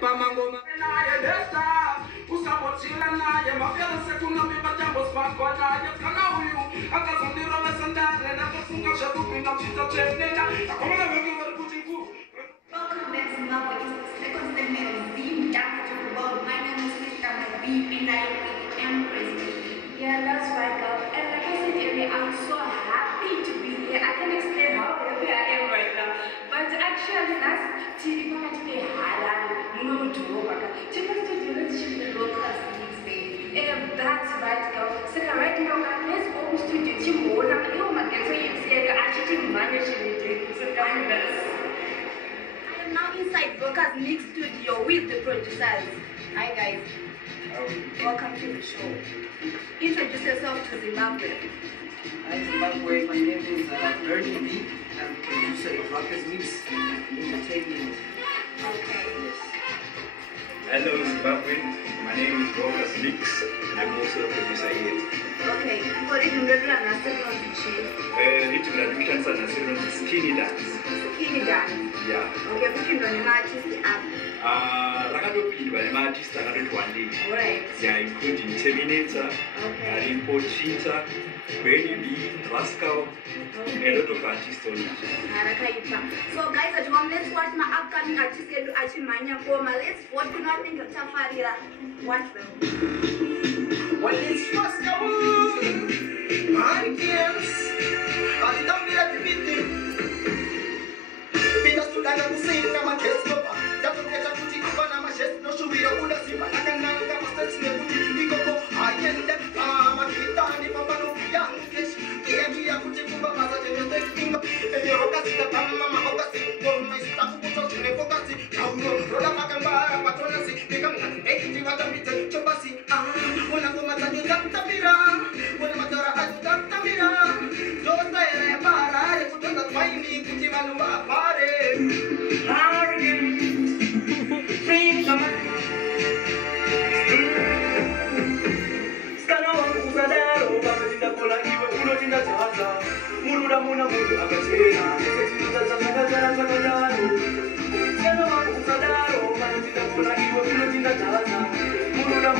Pamangoma naye lesta usabotila naye mafela sekuna mibajambo spakwa naye kana huyu akazondiro mesandare na kufunga shabuku na mchita chenena akomana wengi walikujiku. Welcome back to Zimbabwe. It's the second segment of Zim Dr. World. My name is Mr. B and I am Empress. Yeah, that's right, girl. And like I said earlier, I'm so happy to be here. I can't explain how happy I am right now. But actually, last TV to be halal, you know, to work. Just to do this, the local needs day. That's right, girl. So right now, let's go to the gym. Oh, now you might get so you see, I actually managed to so I'm best. I am now inside Broca's Mix Studio with the producers. Hi, guys. Welcome to the show. Introduce yourself to Zimbabwe. Hi Zimbabwe, my name is Bernie B. I'm producer of Rockers Mix Entertainment. Okay. Yes. Hello Zimbabwe, my name is Rockers Mix and I'm also a producer here. Okay, for it, you're going to say on the chief. Skinny Dance. Skinny Dance. Yeah. Okay, but you're going to artist up. Rakatopindwa nemartist akatoti wandei. Alright. Yeah, including Terminator, Okay. Rimpo Cheetah, Benny B, Rascal, and a lot of artists on it. So guys, at home, let's watch my upcoming artist to Achimanya Koma. Let's vote for nothing of Tafarira. Watch them. When it's first come, I guess I don't be at the meeting. Because to that I'm saying I'm a guest over. That will get a put it over and my chest. No should be a good as if I can not have a sense of the I end up, I'm a kid on the Papa young fish. The put it over my finger. And you're a casita, Mama, my stuff, put out in the focus. Now you're a Macamba, Patronus, become an 80 watt meter, Chopasi. When I go my Tamira, when I'm a Tamira, don't I para, put on the mining, put him on the party. Muna